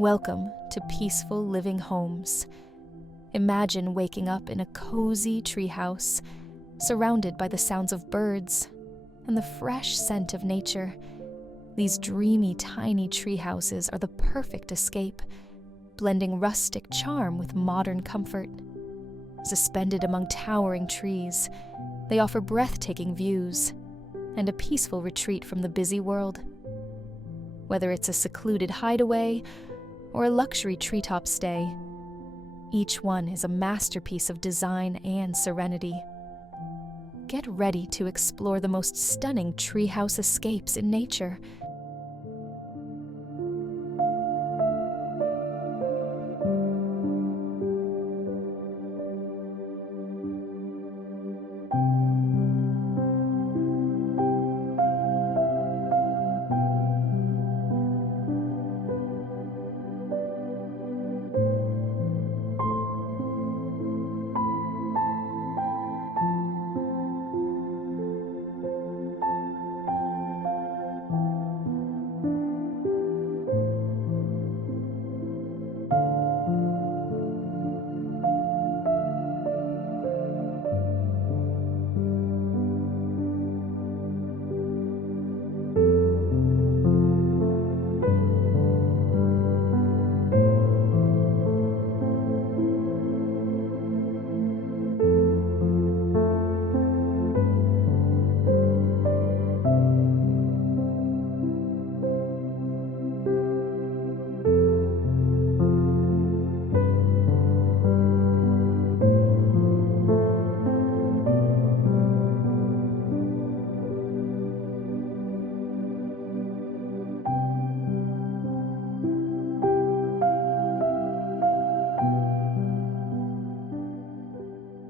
Welcome to peaceful living homes. Imagine waking up in a cozy treehouse, surrounded by the sounds of birds and the fresh scent of nature. These dreamy, tiny treehouses are the perfect escape, blending rustic charm with modern comfort. Suspended among towering trees, they offer breathtaking views and a peaceful retreat from the busy world. Whether it's a secluded hideaway or a luxury treetop stay, each one is a masterpiece of design and serenity. Get ready to explore the most stunning treehouse escapes in nature.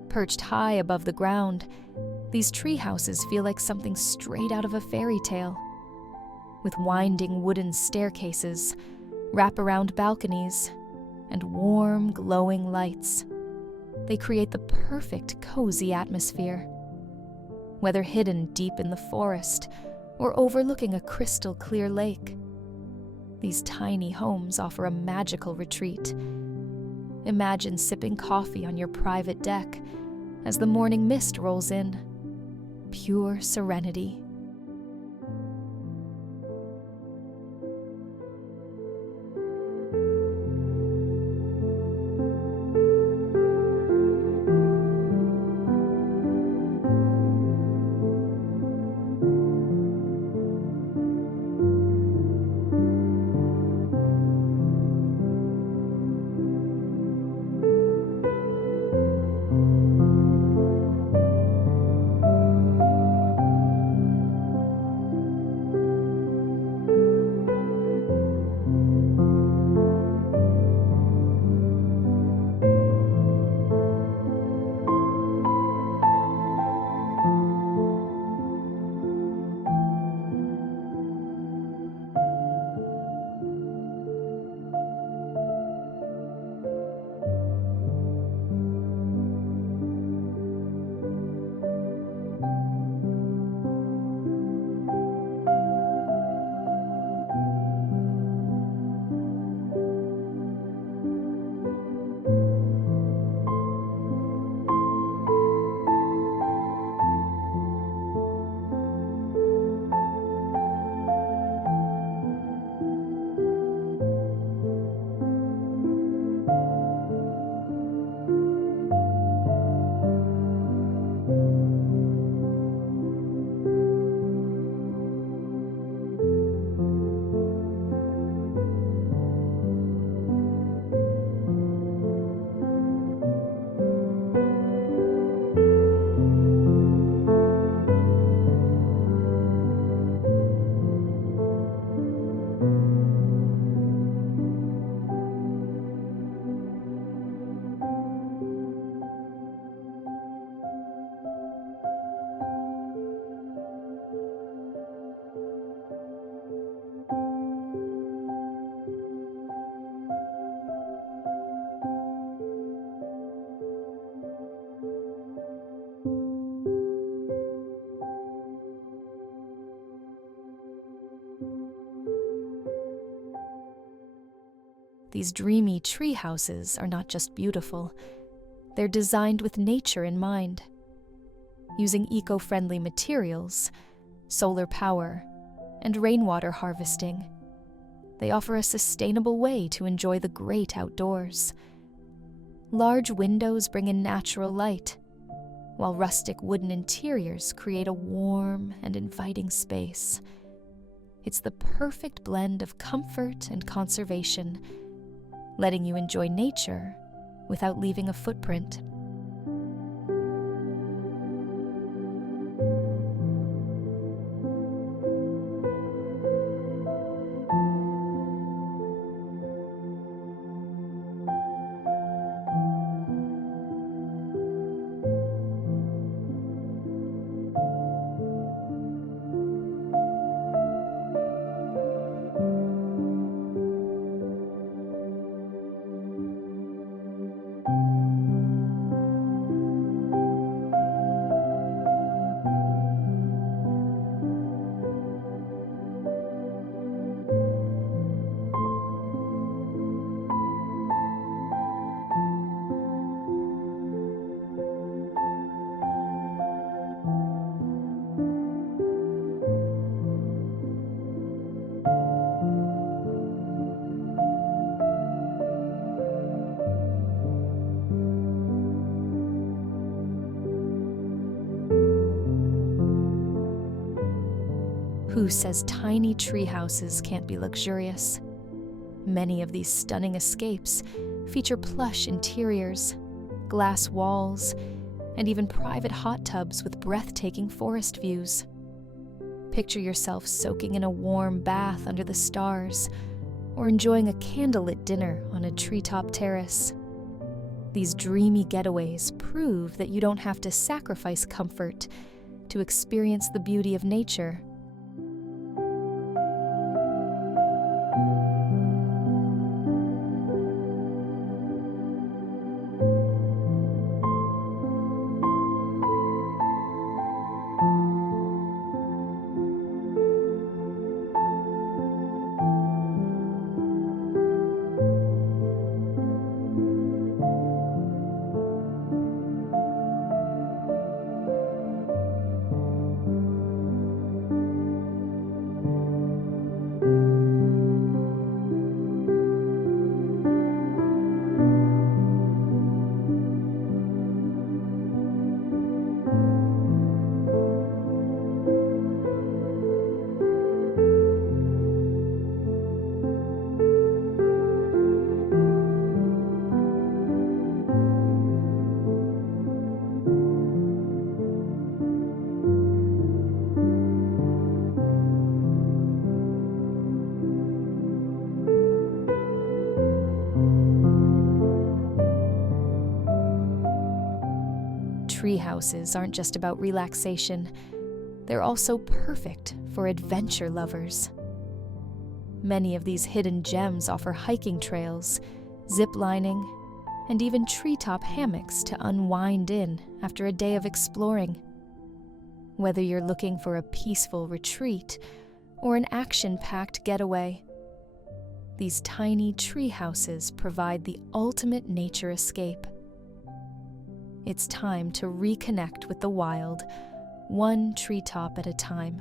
Perched high above the ground, these treehouses feel like something straight out of a fairy tale. With winding wooden staircases, wraparound balconies, and warm, glowing lights, they create the perfect cozy atmosphere. Whether hidden deep in the forest or overlooking a crystal clear lake, these tiny homes offer a magical retreat. Imagine sipping coffee on your private deck as the morning mist rolls in. Pure serenity. These dreamy treehouses are not just beautiful, they're designed with nature in mind. Using eco-friendly materials, solar power, and rainwater harvesting, they offer a sustainable way to enjoy the great outdoors. Large windows bring in natural light, while rustic wooden interiors create a warm and inviting space. It's the perfect blend of comfort and conservation, letting you enjoy nature without leaving a footprint. Who says tiny tree houses can't be luxurious? Many of these stunning escapes feature plush interiors, glass walls, and even private hot tubs with breathtaking forest views. Picture yourself soaking in a warm bath under the stars, or enjoying a candlelit dinner on a treetop terrace. These dreamy getaways prove that you don't have to sacrifice comfort to experience the beauty of nature. Treehouses aren't just about relaxation, they're also perfect for adventure lovers. Many of these hidden gems offer hiking trails, zip lining, and even treetop hammocks to unwind in after a day of exploring. Whether you're looking for a peaceful retreat or an action-packed getaway, these tiny treehouses provide the ultimate nature escape. It's time to reconnect with the wild, one treetop at a time.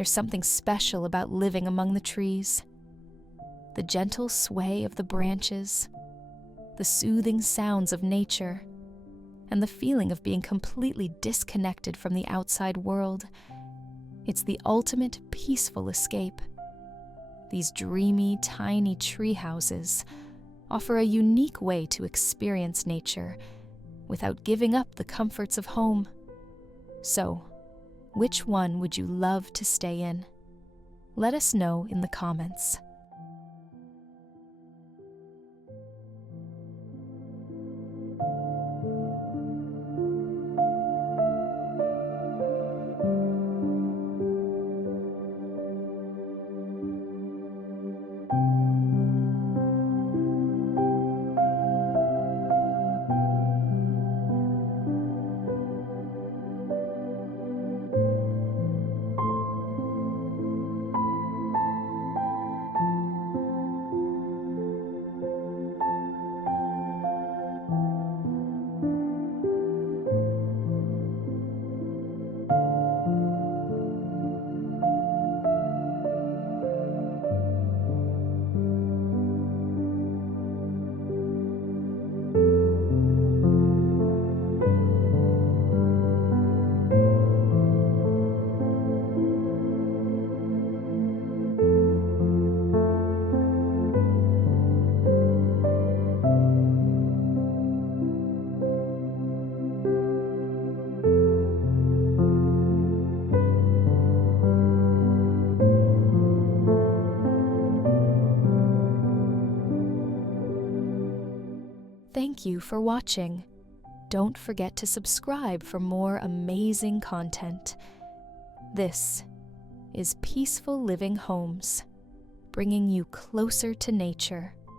There's something special about living among the trees. The gentle sway of the branches, the soothing sounds of nature, and the feeling of being completely disconnected from the outside world. It's the ultimate peaceful escape. These dreamy, tiny tree houses offer a unique way to experience nature without giving up the comforts of home. So, which one would you love to stay in? Let us know in the comments. Thank you for watching. Don't forget to subscribe for more amazing content. This is Peaceful Living Homes, bringing you closer to nature.